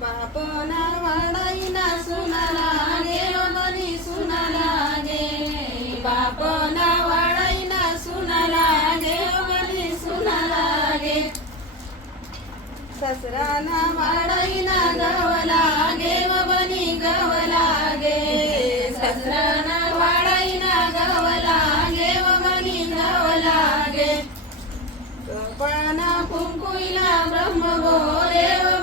बापना ना सुनाला ना सुना लागे बनी सुना लागे बाप ना वाडाई ना सुना लागे ससराना वाडाईना गवला लागे व बनी गव लागे ससराना वाडाईना गवला लागे व बनी गव लागे कपाळाना कुंकुईला ब्रह्म देव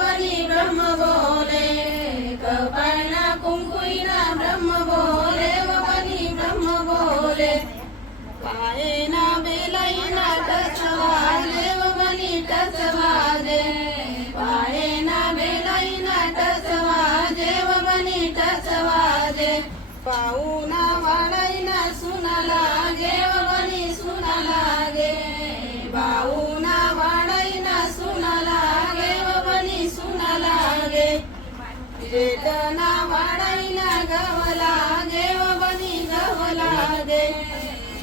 पायेना बेलाईना टच वाजे व बनी टच वाजे पायेना बेलाईना टच वाजे व बनी टच वाजे पाऊना वाडाईना सुना लागे व सुना लागे। बाऊना वाडाईना सुना लागे व सुना लागे। जेठना वाडाईना गव लागे व बनी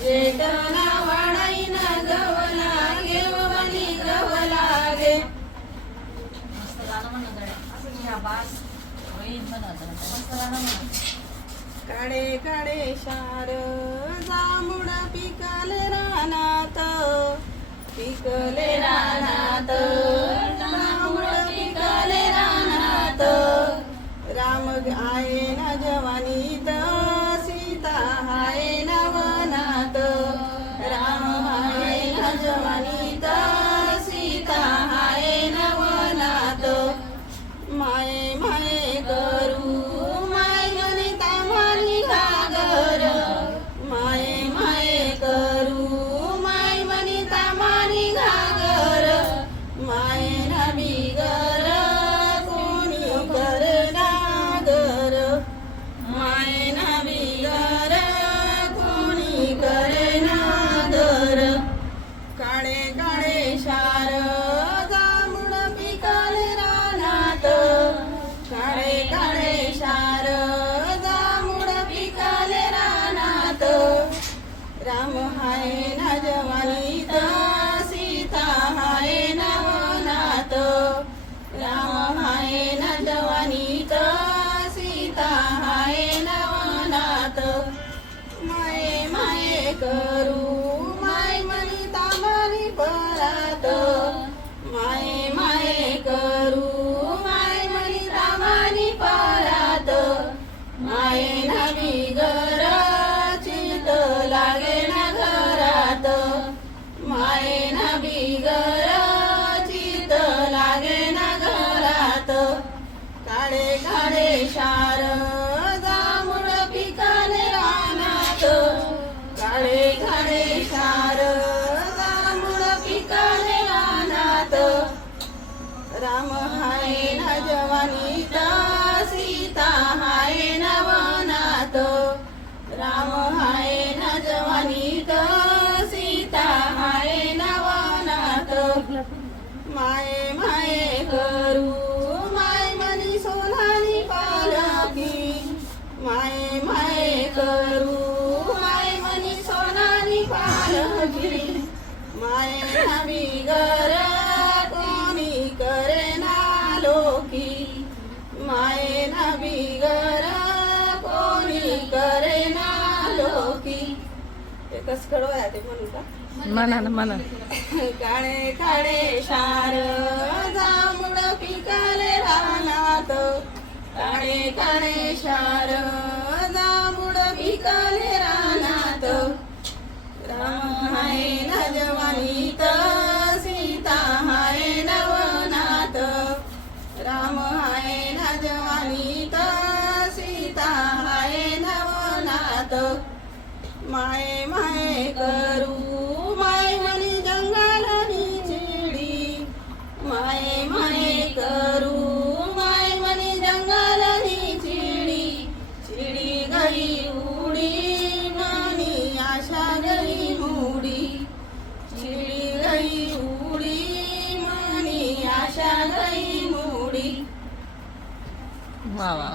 जेठना वाडाईना गव लागे व बनी गव मस्त गाणं म्हणत असं होईल म्हणत मस्त गाणं म्हणत काडे काडे शार जांभूळ पिकले रानात पिकले रानात. माये माये करू माय मनी तामानी परात राम हाय ना जवानीता सीता हाय ना वनात. राम हाय ते कस कळवाय ते म्हणू का? म्हणा ना म्हणा. काळे काळे शार जांभूळ पिकाले रानात. काळे काळे शार जांभूळ पिकाले रानात. राम हाय ना जवानीत माय माय करू माय म्हणी जंगल चिडी माय माय करू माय म्हणी जंगलनी चिडी चिडी गई उडी मनी आशा गई मुडी. चिडी गई उडी मनी आशा गई मुडी. वा.